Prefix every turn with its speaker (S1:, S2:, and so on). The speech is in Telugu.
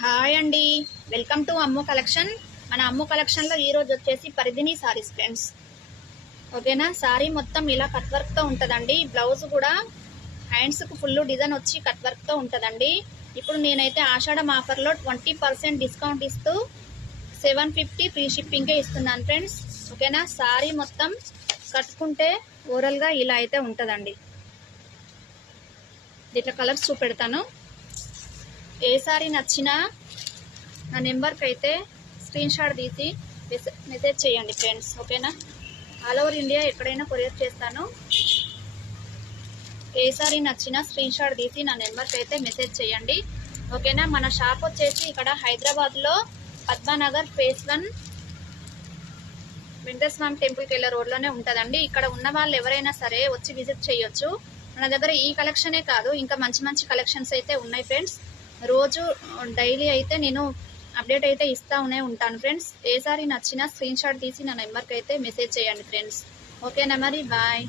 S1: హాయ్ అండి. Welcome to Ammu collection. మన అమ్ము కలెక్షన్లో ఈరోజు వచ్చేసి పరిధిని సారీస్ ఫ్రెండ్స్. ఓకేనా? సారీ మొత్తం ఇలా కట్ వర్క్తో ఉంటుందండి. బ్లౌజ్ కూడా హ్యాండ్స్కు ఫుల్ డిజైన్ వచ్చి కట్ వర్క్తో ఉంటుందండి. ఇప్పుడు నేనైతే ఆషాఢం ఆఫర్లో ట్వంటీ పర్సెంట్ డిస్కౌంట్ ఇస్తూ సెవెన్ ఫిఫ్టీ ఫ్రీ షిప్పింగే ఇస్తున్నాను ఫ్రెండ్స్. ఓకేనా? సారీ మొత్తం కట్టుకుంటే ఓవరాల్గా ఇలా అయితే ఉంటుందండి. ఇట్లా కలర్స్ చూపెడతాను. ఏ సారీ నచ్చినా నా నెంబర్కి అయితే స్క్రీన్ షాట్ తీసి మెసేజ్ చేయండి ఫ్రెండ్స్ ఓకేనా? ఆల్ ఓవర్ ఇండియా ఎక్కడైనా కొరియర్ చేస్తాను. ఏ సారీ నచ్చినా స్క్రీన్ షాట్ తీసి నా నెంబర్కి అయితే మెసేజ్ చేయండి ఓకేనా? మన షాప్ వచ్చేసి ఇక్కడ హైదరాబాద్లో పద్మానగర్ ఫేస్ వన్ వెంకటేశ్వరం టెంపుల్కి వెళ్ళే రోడ్లోనే ఉంటుందండి. ఇక్కడ ఉన్న వాళ్ళు ఎవరైనా సరే వచ్చి విజిట్ చేయొచ్చు. మన దగ్గర ఈ కలెక్షనే కాదు ఇంకా మంచి మంచి కలెక్షన్స్ అయితే ఉన్నాయి ఫ్రెండ్స్. రోజు డైలీ అయితే నేను అప్డేట్ అయితే ఇస్తూనే ఉంటాను ఫ్రెండ్స్. ఏసారి నచ్చిన నచ్చినా స్క్రీన్ షాట్ తీసి నా నెంబర్కి అయితే మెసేజ్ చేయండి ఫ్రెండ్స్. ఓకేనా మరి? బాయ్.